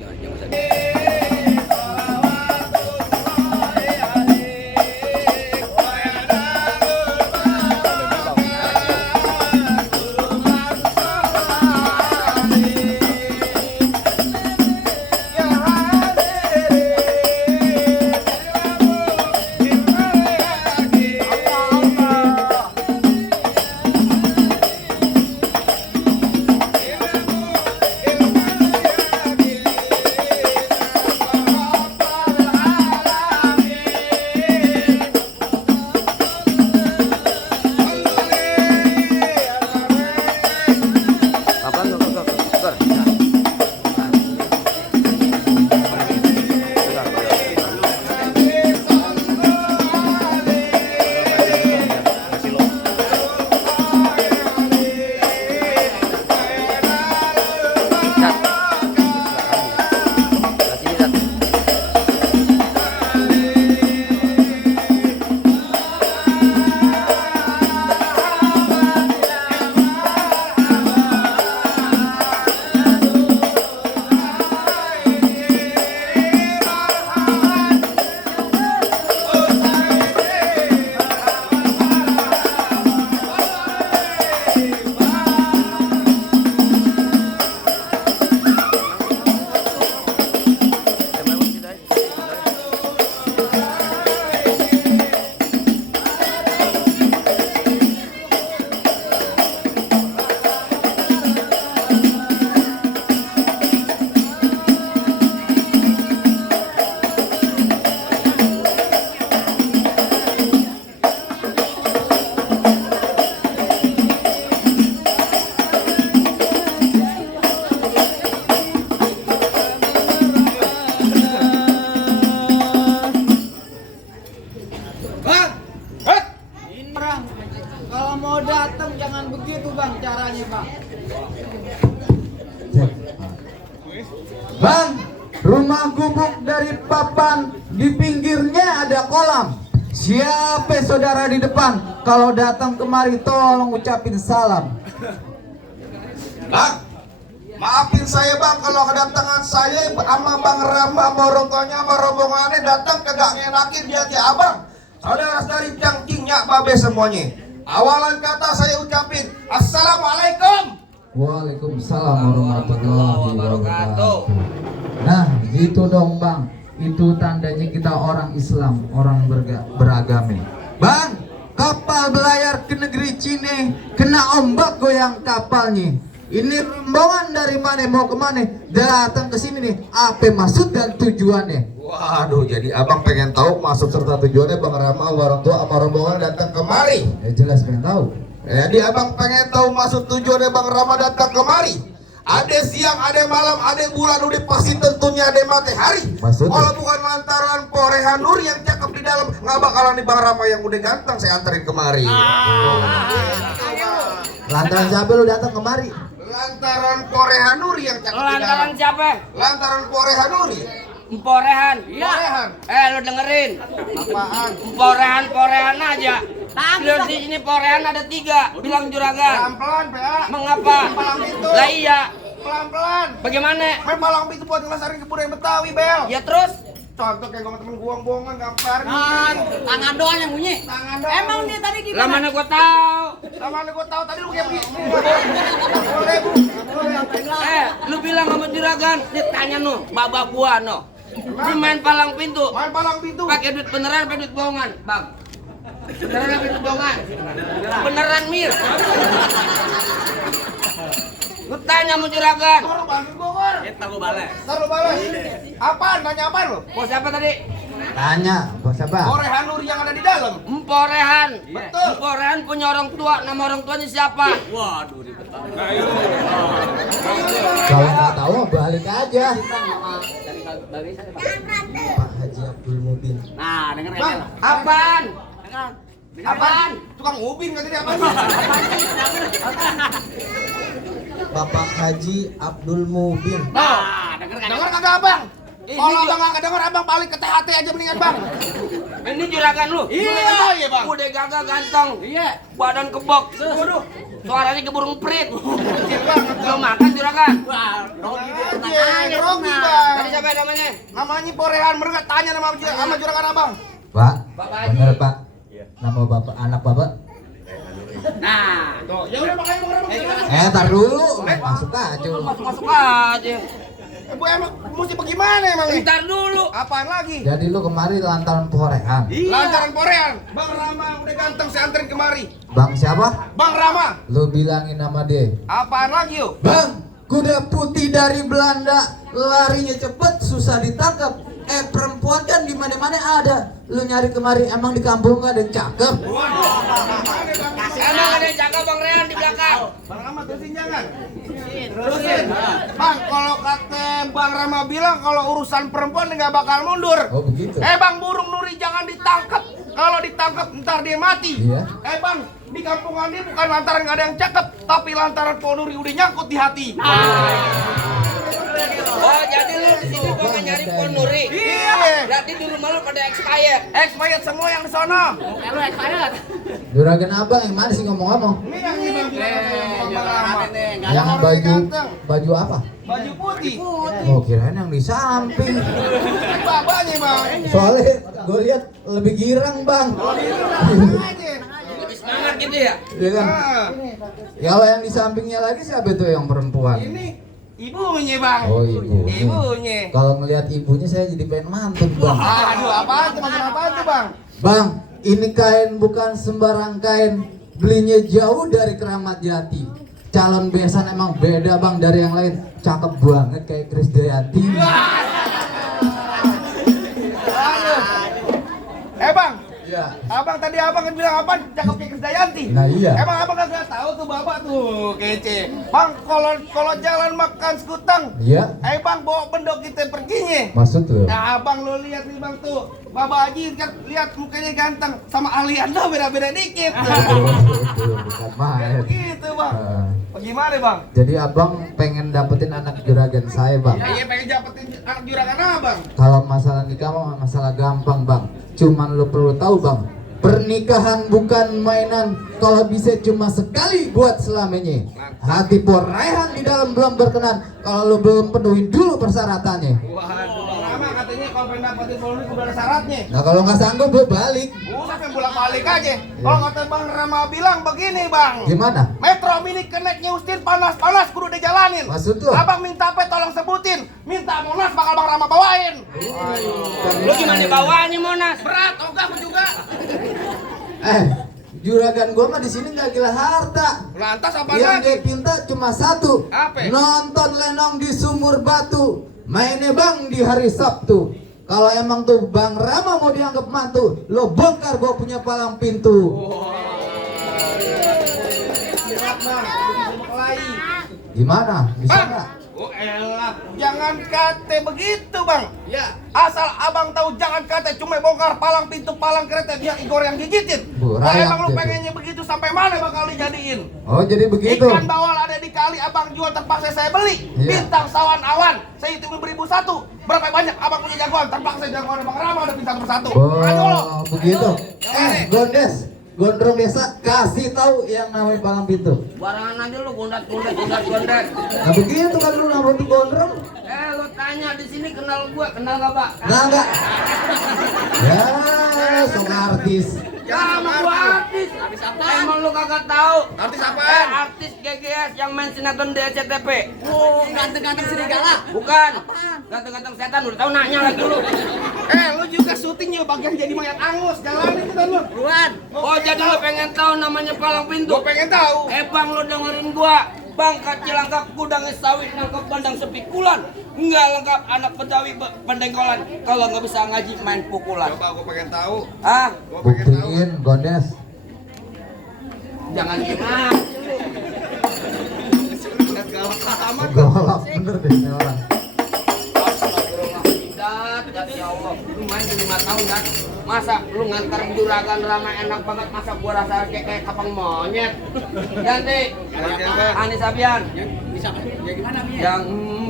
jangan usah. Kalau mau datang jangan begitu bang caranya bang. Bang, rumah gubuk dari papan di pinggirnya ada kolam. Siapa saudara di depan? Kalau datang kemari tolong ucapin salam. Bang, maafin saya bang kalau kedatangan saya sama Bang Rama sama orang tuanya sama rombongannya datang kagak ngenakin di hati abang. Saudara dari cangkingnya babe semuanya. Awalan kata saya ucapin Assalamualaikum. Waalaikumsalam warahmatullahi wabarakatuh. Nah, gitu dong bang. Itu tandanya kita orang Islam, orang beragama. Bang, kapal belayar ke negeri Cina, kena ombak goyang kapalnya. Ini rombongan dari mana mau kemana? Datang ke sini nih. Apa maksud dan tujuannya? Waduh, jadi abang pengen tahu maksud serta tujuannya Bang Rama orang tua sama rombongan datang kemari. Jelas pengen tahu. Jadi abang pengen tahu maksud tujuannya Bang Rama datang kemari. Ada siang, ada malam, ada bulan, udah pasti tentunya ada matahari. Maksudnya? Kalau bukan lantaran Porehan Nur yang cakep di dalam, nggak bakalan di Bang Rama yang udah ganteng saya anterin kemari. Lantaran siapa lu datang kemari? Lantaran Porehan Nur yang cakep di dalam. Lantaran siapa? Lantaran Porehan Nur. Emporehan. Porehan. Lu dengerin. Apaan? Porehan aja. Lu di sini porehan ada 3. Bilang juragan. Pelan-pelan, PA. Mengapa? Palang pintu. Lah iya. Pelan-pelan. Bagaimana? Main palang pintu buat ngelesarin kebudayaan Betawi, Bel. Ya terus? Contoh kayak gue temen buang-buangan gampar. Tangan doang yang bunyi. Tangan doang. Emang dia tadi Lah gimana? mana gua tahu. Sama gue tahu tadi lu kayak begitu. Lu bilang sama juragan, nih tanya no, babak gua no. Dia main palang pintu. Main palang pintu. Pakai duit beneran apa duit bohongan, Bang? Beneran apa duit bohongan? Beneran Mir. Lu tanya sama juragan. Taruh bantu gue, Kor. Taruh balas. Taruh balas. Apaan? Nanya apaan lu? Bos siapa tadi? Tanya, bos apa? Porehan Nur yang ada di dalam. Emporehan. Betul. Emporehan punya orang tua. Nama orang tuanya siapa? Kalau nggak tahu balik aja. Pak Haji Abdul Mubin. Nah, denger Bang, apaan? Apaan? Tukang ubin kan tadi apaan? Bapak Haji Abdul Mubin. Nah, denger kan? Dengar kagak abang? Ini Kalau juga- abang nggak denger, abang balik ke THT aja mendingan bang. Ini juragan lu? Iya bang. Udah gagah ganteng. Iya. Badan kebok. Waduh. Suaranya ke burung prit. Kecil banget. Belum makan juragan. Rogi bang. Tadi siapa namanya? Namanya Porehan, mereka tanya sama juragan abang. Pak, Bapak Haji. bener Pak. Nama bapak, anak bapak. Nah, Tuh, ya udah makanya bang. Tar dulu, masuk aja. masuk aja. Bu emang mesti bagaimana emang nih? Bentar dulu. Apaan lagi? Jadi lu kemari lantaran porehan. Lantaran Porehan. Bang Rama udah ganteng saya anterin kemari. Bang siapa? Bang Rama. Lu bilangin nama dia. Apaan lagi yuk? Bang, kuda putih dari Belanda, larinya cepet, susah ditangkap. Perempuan kan di mana-mana ada. Lu nyari kemari, emang di kampung gak ada yang cakep? Emang ada yang jaga Bang Rehan di belakang. Bang Rama terusin jangan. Terusin. Bang, kalau kata Bang Rama bilang kalau urusan perempuan nggak bakal mundur. Oh begitu. Bang, burung nuri jangan ditangkap. Kalau ditangkap ntar dia mati. Iya. Bang, di kampungan dia bukan lantaran nggak ada yang cakep, tapi lantaran pohon nuri udah nyangkut di hati. Oh, jadi lu di sini gua nggak nyari pohon nuri. Iya. Berarti di rumah lu pada expired. Expired semua yang di sono. Juragan abang yang mana sih ngomong-ngomong? Ini yang di Bang Bang Rama. Yang orang baju ganteng. baju apa? Baju putih. Oh kirain yang di samping. Babanya bang. Soalnya gue lihat lebih girang bang. Aja. Lebih semangat gitu ya. Iya kan? Nah, Kalau yang di sampingnya lagi siapa tuh yang perempuan? ini ibunya bang. Oh ibu. Ibunya. Kalau ngelihat ibunya saya jadi pengen mantep bang. Aduh, apaan tuh maksud apaan tuh bang? Bang, ini kain bukan sembarang kain. Belinya jauh dari Keramat Jati. Calon besan emang beda bang dari yang lain. Cakep banget kayak Krisdayanti. Aduh. Bang, Iya. abang tadi abang kan bilang apa? Cakepnya Krisdayanti. Nah iya. Emang abang kagak tahu tuh bapak tuh kece. Bang, kalau jalan makan sekutang, Iya. bang bawa bendok kita perginya. Maksud lu? Nah, abang lo lihat nih bang tuh, Bapak Haji kan lihat mukanya ganteng, sama Aliando beda-beda dikit. Bukan main. Gitu bang. Nah, Bagaimana bang? jadi abang pengen dapetin anak juragan saya bang. Iya pengen dapetin anak juragan abang. Kalau masalah nikah mah masalah gampang bang. Cuman lu perlu tahu bang, pernikahan bukan mainan. Kalau bisa cuma sekali buat selamanya. Hati Porehan di dalam belum berkenan. Kalau lu belum penuhi dulu persyaratannya. Waduh, bang Rama katanya kalau pengen dapetin polri udah ada syaratnya. Nah kalau nggak sanggup lu balik. Sampai bolak-balik aja. Kalau kata bang Rama bilang begini bang. Gimana? Metro Mini keneknya Ustin panas-panas kudu dijalanin. Maksud lu? Abang minta apa tolong sebutin. Minta Monas bakal bang Rama bawain. Lu gimana bawanya Monas? Berat, ogah aku juga. Juragan gua mah di sini nggak gila harta. Lantas apa Yang dia lagi? pinta cuma satu. Apa? Nonton lenong di Sumur Batu. Mainnya bang di hari Sabtu. Kalau emang tuh Bang Rama mau dianggap mantu, lo bongkar gua punya palang pintu. Siap bang, berkelahi. Gimana? Bisa Bang, nggak? oh elah, jangan kate begitu bang. Ya. Asal abang tahu jangan kate cuma bongkar palang pintu palang kereta biar Igor yang gigitin. Bu, Kalau rakyat emang lu gitu. pengennya begitu sampai mana bakal dijadiin? Oh jadi begitu. Ikan bawal ada di kali abang jual terpaksa saya beli. Iya. Bintang sawan awan saya hitungin beribu satu. Berapa banyak abang punya jagoan terpaksa jagoan abang Rama udah bintang persatu. Ayo lo. Oh begitu. Gondes, gondrong desa kasih tahu yang namanya palang pintu. Barangan aja lu gondat. Nah begitu kan lu namanya tuh gondrong. Lu tanya di sini kenal kenal gak Pak? Nah enggak. Ya, sok artis. Sama gua artis. Emang lu kagak tahu? Artis apaan? Artis GGS yang main sinetron di SCTV. Oh, ganteng-ganteng serigala. Bukan. Ganteng-ganteng setan, udah tahu nanya lagi lu. Lu juga syutingnya bagian jadi mayat angus. Jalanin kita lu. Buruan. Oh, jadi lu pengen tahu namanya palang pintu? Gua pengen tahu. Bang, lu dengerin gua. Bang kacil lengkap gudang sawit nangkep bandang sepikulan. Enggak lengkap anak Betawi pendengkolan. Kalau nggak bisa ngaji main pukulan. Coba gua pengen tahu. Ah, Gua pengen tahu. Buktiin Gondes. jangan gimana. Galak bener deh ini orang. Astagfirullah, ya Allah. Lu main di 5 tahun kan? Masa lu ngantar juragan Rama enak banget, masa gua rasa kayak kapang monyet. Ganti. Anis Sabian. Bisa ya gimana Mia? Yang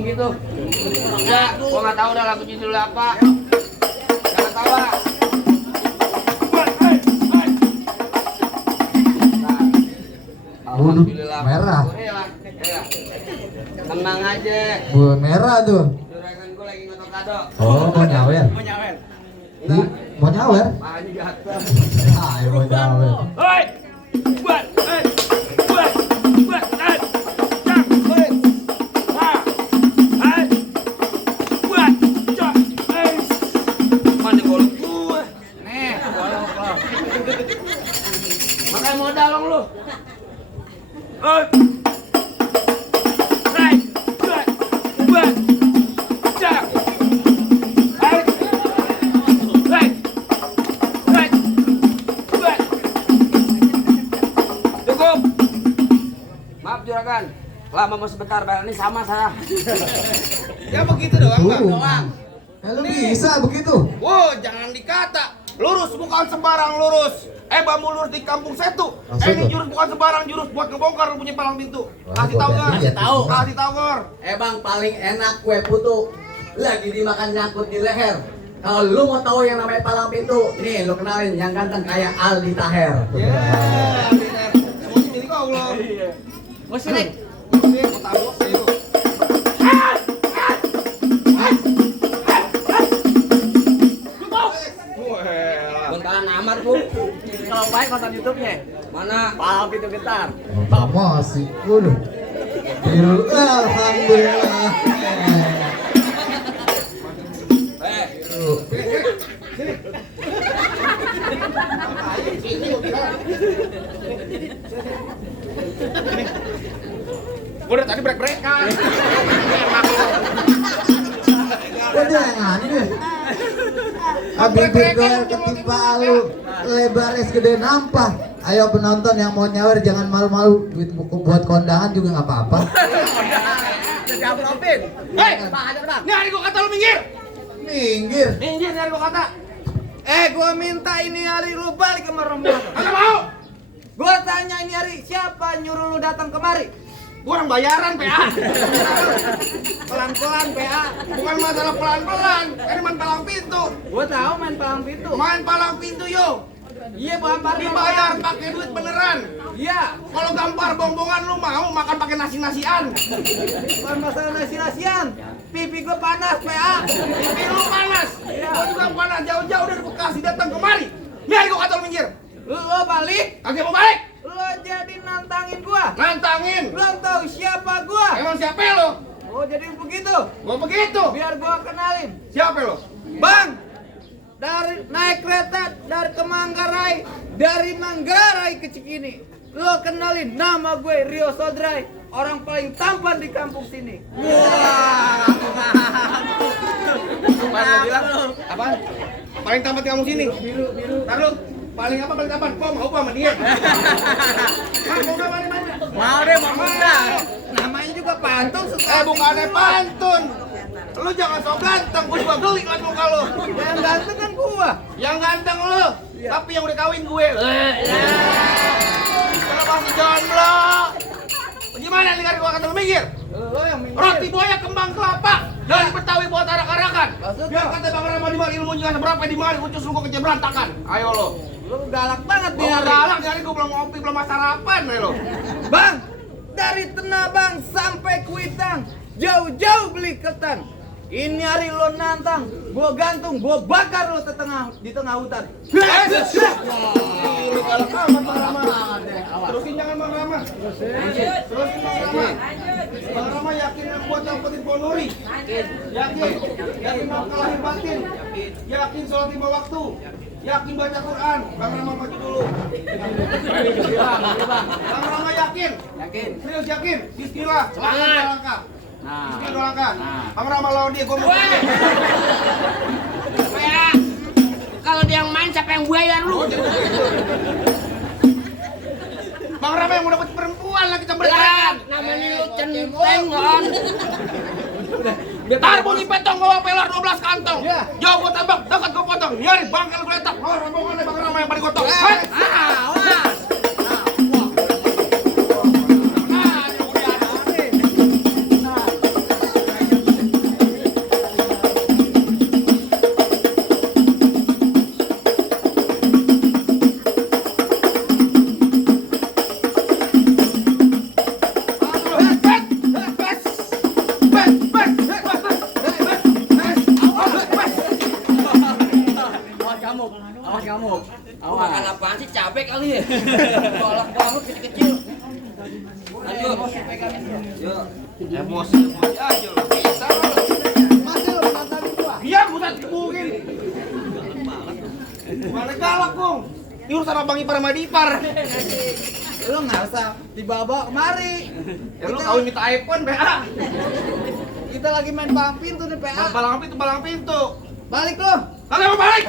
gitu. Ya, gua nggak tahu dah lagu judul apa. Jangan tawa. Alhamdulillah. merah. Iya. Tenang aja. Merah tuh. Juragan gue lagi ngotot kado. Oh, mau nyawer. Mau nyawer. Mau nyawer? Makanya jatuh. Ayo mau nyawer. Hei! Buat! Buat! Buat! Cak! Hei! Ha! Hei! Buat! Cak! Hei! Mana golok gue? Nih, golok lo. Makan modal dong lu. Hei! Hei! Buat! Buat! Cak! Hei! Hei! Hei! Buat! Cukup. Maaf juragan. Lama mau sebentar, bayar ini sama saya. Ya begitu doang, Bang. Doang. Lu bisa begitu? Wow, jangan dikata. Lurus bukan sembarang lurus. Bambu lurus di kampung Setu. Ini Maksud jurus bukan sembarang jurus buat ngebongkar lu punya palang pintu. Wah, Kasih gua tahu biarin Gor. dia tahu. Kasih tahu Gor. Bang, paling enak kue putu. Lagi dimakan nyangkut di leher. Kalau lu mau tahu yang namanya palang pintu, ini lu kenalin yang ganteng kayak Aldi Taher. Semua ini milik Allah. Musik. Sih, mau tahu sih. Bentaran amat, Bu. Kalau baik nonton YouTube-nya. Mana? Palang pintu getar. Masih. Waduh. Biru. Alhamdulillah. Eh, Gua dari tadi break-breakan. Udah yang aneh. Habibie gol ketimpa lu. Lebarnya segede nampah. Ayo penonton yang mau nyawer jangan malu-malu. Duit buat kondangan juga nggak apa-apa. Jadi amplopin. Hei, Bang, aja bang. ini hari gua kata lu minggir. Minggir. Minggir ini hari gua kata. Gua minta ini hari lu balik ke Merembah. Kagak mau. Gua tanya ini hari siapa nyuruh lu datang kemari? Gua orang bayaran PA. Pelan-pelan PA. Bukan masalah pelan-pelan. Ini main palang pintu. Gua tahu main palang pintu. Main palang pintu yo. Iya, Bang. Dibayar pakai duit beneran. Iya. Kalau gampar bongbongan lu mau makan pakai nasi-nasian. Bukan masalah nasi-nasian. Pipi gua panas PA. Pipi lu panas. Gua juga panas jauh-jauh dari Bekasi datang kemari. Nih gua kata lu minggir. Lu balik. Kagak mau balik. Lu jadi nantangin gua. Nantangin. Belum tahu siapa gua. Emang siapa lo? Oh, jadi begitu. Gua begitu. Biar gua kenalin. Siapa lo? Bang, dari naik kereta dari ke Manggarai, dari Manggarai ke Cikini. Lo kenalin nama gue Rio Sodrai, orang paling tampan di kampung sini. Wah. Mana bilang? Apaan? Paling tampan di kamu sini. Biru. Ntar lu. Paling apa paling tampan? Kok mau sama dia? Mau sama di mana? Mau deh, mau muda. Namanya juga pantun Bukannya pantun. Lu jangan sok ganteng, gua juga geli kan muka lu. Yang ganteng kan gua. Yang ganteng lu, tapi yang udah kawin gue. Kalau masih jomblo. Gimana nih gua kata lu minggir? Lo yang minggir. Roti buaya kembang kelapa dari Betawi buat arak-arakan. Maksudnya? Biar kata Bang Rama di mari ilmunya seberapa di mari ucus lu kecil berantakan. Ayo lo. Lo galak banget nih Gua hari. galak dari gua belum ngopi belum sarapan lo. Bang, dari Tenabang sampai Kuitang, jauh-jauh beli ketan. Ini hari lo nantang, gua gantung, gua bakar lo di tengah hutan. Lu galak amat Bang Rama. Terusin jangan Bang Rama. Terusin Bang Rama. Bang Rama yakin aku buat dapetin Ponuri? Yakin. Yakin mau kelahir batin? Yakin sholat lima waktu? Yakin baca Quran? Bang Rama maju dulu. Bang Rama yakin? Yakin. Serius yakin? Bismillah. Semangat langkah. Nah. Bismillah langkah. Bang Rama lawan dia, gua mau. ya. Kalau dia yang main siapa yang bayar lu? Bang Rama yang mau dapet perempuan lah kita Ya, berkaitan. namanya lu centeng kan. Tar bunyi petong bawa pelar 12 kantong. Ya. Jauh gua tembak, dekat gua potong. Nyari bangkel gua letak. Oh, rombongannya Bang Rama yang paling gotong. Hei! P kali ya. Galak banget kecil-kecil. Lanjut. Yuk. Emosi aja lu. Bisa lu. Masih lo mantan gua. Iya, bukan kebukin. Mana galak, Kong? Ini urusan abang ipar sama ipar. Lo nggak usah dibawa kemari. Ya lu kawin minta iPhone, PA. Kita lagi main palang pintu nih PA. Balang pintu. Balik lo. Kalian mau balik?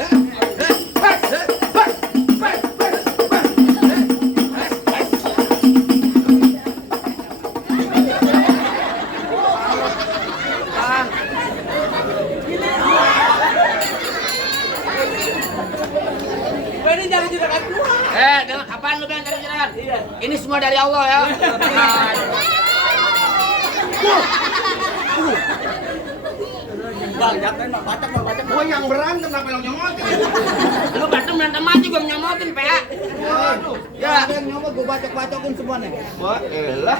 Ini jadi juragan gua. Dengan apaan lu bilang dari juragan? Ini semua dari Allah ya. Bang, jangan bacak. Gua yang berantem kenapa lo nyomotin? Lu berantem aja gua nyomotin, PA. Waduh. Ya, ada yang nyomot gua bacok-bacokin semuanya. Wah, elah.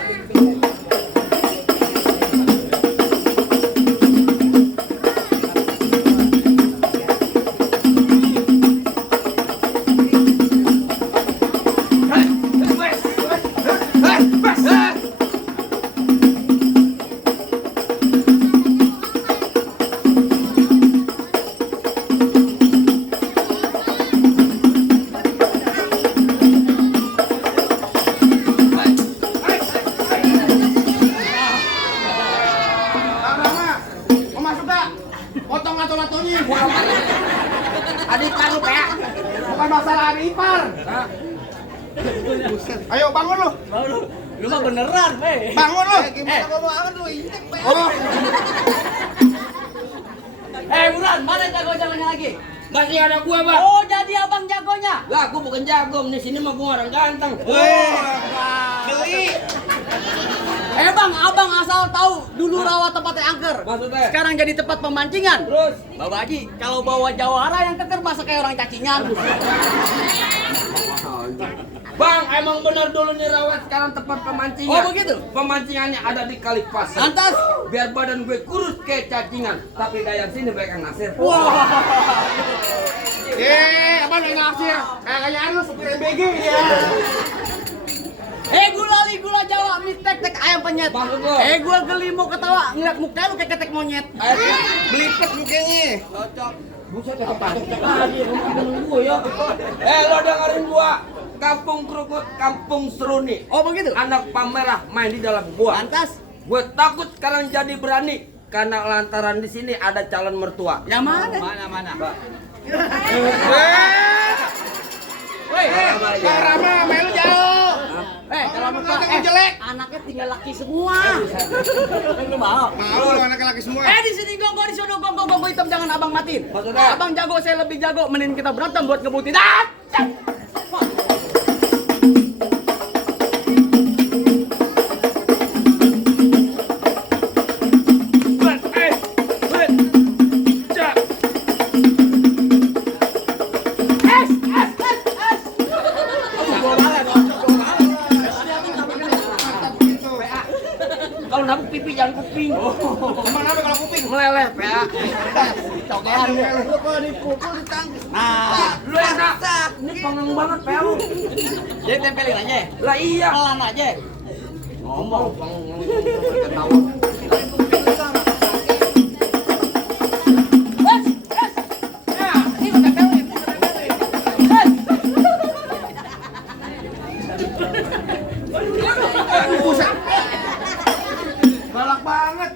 Potong lato-latonya. Adik karu, PA. Bukan masalah adik ipar. Ayo bangun lu. Lu mah beneran, weh. Bangun lu. Gimana gua mau aman lu injek PA. Oh. Buran, mana jago-jagonya lagi? Masih ada gua, Bang. Oh, jadi abang jagonya. Lah, gua bukan jago. Di sini mah gua orang ganteng. Geli. Bang, abang asal tahu dulu rawa tempatnya angker. Maksudnya? Sekarang jadi tempat pemancingan. Terus Bapak Haji, kalau bawa jawara yang keker masa kayak orang cacingan. Bang, emang bener dulu nih rawat sekarang tempat pemancingan. Oh, begitu? Pemancingannya ada di Kalipasir. Lantas? Biar badan gue kurus kayak cacingan, tapi daya sini baik Kang Nasir. Apa yang naksir? Kayaknya lu supir MBG ya. Gula Jawa, mie tek ayam penyet. Maksud lo? Gua geli mau ketawa, ngeliat muka lu kayak ketek monyet. Belipet mukanya. Buset, apa? Gue ya. Lo dengerin gua. Kampung Krukut, Kampung Seruni. Oh, begitu? Anak pamerah main di dalam gua. Lantas? Gue takut sekarang jadi berani karena lantaran di sini ada calon mertua. Yang mana? Mana? Woi, Bang Rama, main lu jauh. kalau Kalau muka anaknya jelek. anaknya tinggal laki semua. Lu mau? Malu lu anak laki semua. Di sini gonggong, di sono gonggong hitam, jangan abang matiin. Maksudnya? Abang jago, saya lebih jago. Mending kita berantem buat ngebutin. Kalau nabuk pipi jangan kuping. Emang apa kalau kuping? Meleleh, PA. Lu kalau dipukul ditangkis. Lu enak. Ini pengang banget, PA lu. Jadi tempelin aja. Lah iya. Pelan aja. Ngomong, ketawa. Galak banget.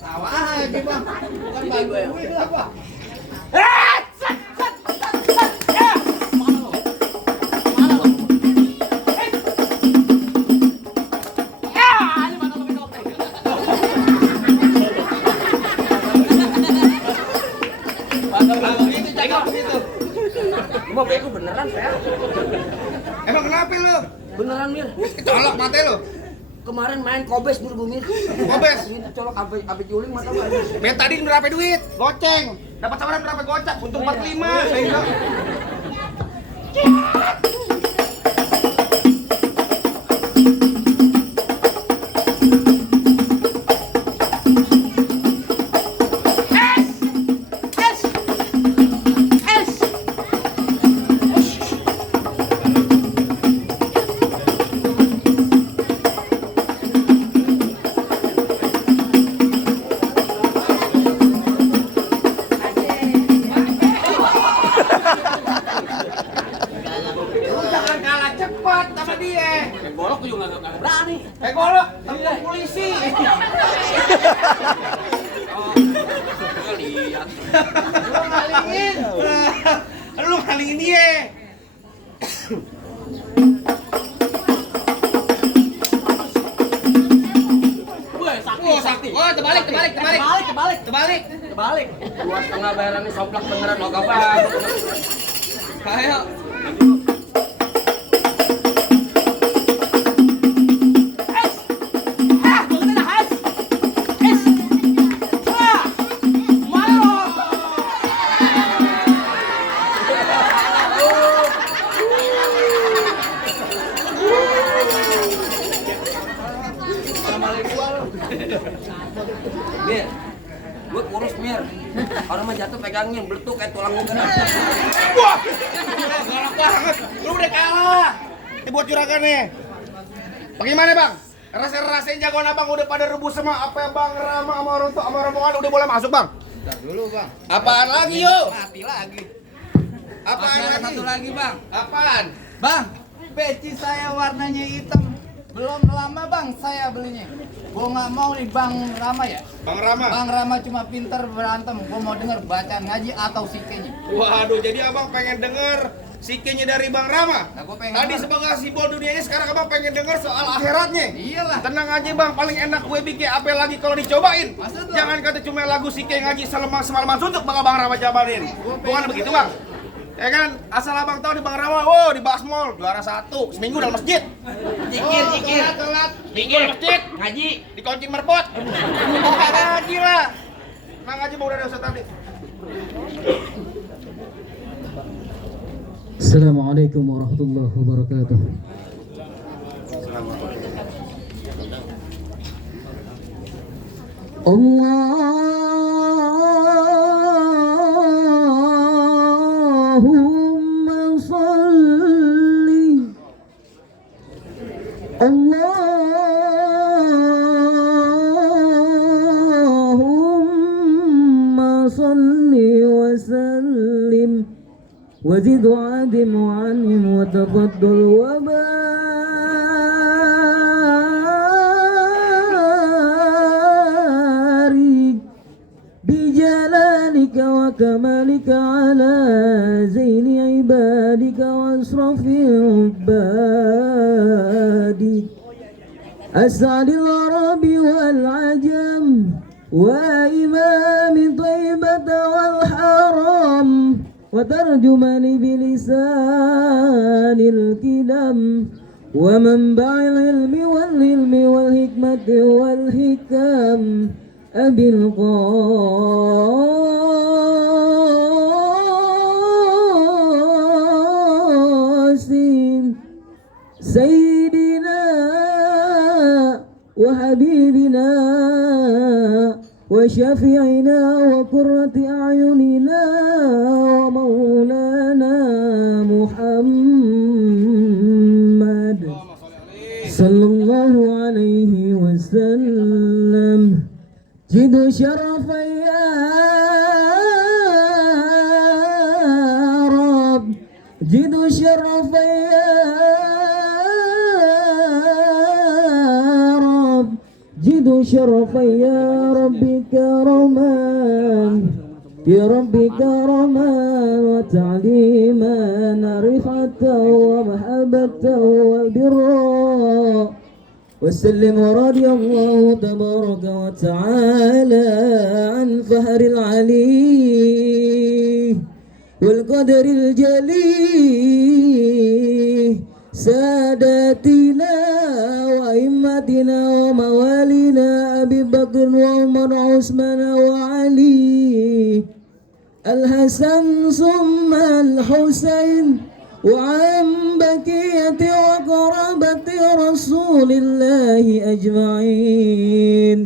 Tawa aja bang. Bukan bantu gue apa? Mau bego beneran, PA. Emang kenapa lu? Beneran, Mir. Colok mata lu. Kemarin main kobes buru Mir. Kobes. Ini colok abe juling mata gua. Bet tadi berapa duit? Goceng. Dapat tawaran berapa gocap? Untung 45. Saya bilang. dia. Golok juga nggak berani. Golok, telepon polisi. Oh, gua lihat. Lu ngalingin. Lu ngalingin dia. Sakti. Oh, terbalik. Kebalik. 2,5 bayaran ini soplak beneran lo kapan? Ayo. Mir, gue kurus Mir. Orang mah jatuh pegangnya beletuk kayak tulang gue. Wah, galak banget. Lu udah kalah. Ini buat juragan nih. Bagaimana bang? Rasa-rasain jagoan abang udah pada rebus sama apa Bang Rama sama orang tua sama rombongan udah boleh masuk bang? Bentar dulu, Bang. Apaan lagi yuk? Mati lagi. Apaan Masih ada lagi? satu lagi bang. Apaan? Bang, peci saya warnanya hitam. Belum lama bang saya belinya. Gua nggak mau nih Bang Rama ya. Bang Rama? Bang Rama cuma pinter berantem. Gua mau denger bacaan ngaji atau sikenya. Waduh, jadi abang pengen denger sikenya dari Bang Rama? Nah, gua pengen Tadi denger. sebagai simbol dunianya, sekarang abang pengen denger soal akhiratnya. Iyalah. Tenang aja bang, paling enak gue bikin apa lagi kalau dicobain. Maksud lo? Jangan kata cuma lagu sike ngaji semalaman suntuk bang Rama jabarin. Bukan begitu bang. Ya kan, asal abang tahu di Bang Rama, wow di Basmol juara 1 seminggu dalam masjid. Zikir. Telat. Zikir. Masjid. Ngaji. Dikunci merpot. Ngaji lah. Nah ngaji mau udah ada Ustaz tadi. Assalamualaikum warahmatullahi wabarakatuh. Allahumma salli Allahumma salli wa sallim وزد وعدم وعنهم وتفضل وبارك بجلالك وكمالك على زين عبادك واشرف عبادك أسعد العرب والعجم وإمام طيبة والحرم وترجمان بلسان الكلام ومنبع العلم والعلم والحكمة والحكم أبي القاسم سيدنا وحبيبنا وشفيعنا وقرة أعيننا ومولانا محمد صلى الله عليه وسلم جد شرف يا رب جد شرف يا رب جد شرف يا ربي كرمان يا ربي كرما وتعليما رفعة ومحبة والبر وسلم ورضي الله تبارك وتعالى عن فهر العلي والقدر الجلي ساداتنا وأئمتنا وموالينا أبي بكر وعمر وعثمان وعلي الحسن ثم الحسين وعن بقية وقرابة رسول الله أجمعين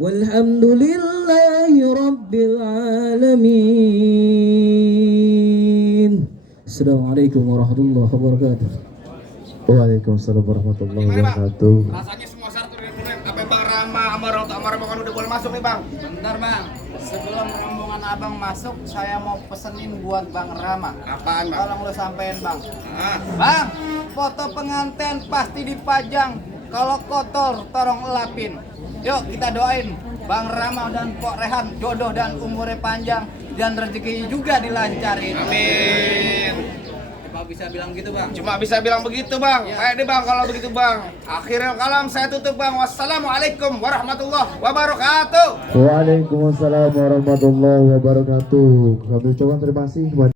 والحمد لله رب العالمين. السلام عليكم ورحمة الله وبركاته. Waalaikumsalam warahmatullahi wabarakatuh. Rasanya semua syarat udah dipenuhi. Apa Bang Rama sama orang tua sama rombongan udah boleh masuk nih bang? Bentar Bang, sebelum rombongan abang masuk, saya mau pesenin buat Bang Rama. Apaan bang? Tolong lo sampein Bang. Ah, Bang, foto pengantin pasti dipajang. Kalau kotor, tolong elapin. Yuk kita doain Bang Rama dan Pok Rehan jodoh dan umurnya panjang dan rezekinya juga dilancarin. Amin. Cuma bisa bilang gitu Bang. Cuma bisa bilang begitu Bang. Kayak deh Bang kalau begitu Bang. Akhirnya kalam saya tutup Bang. Wassalamualaikum warahmatullahi wabarakatuh. Waalaikumsalam warahmatullahi wabarakatuh. Kami ucapkan terima kasih kepada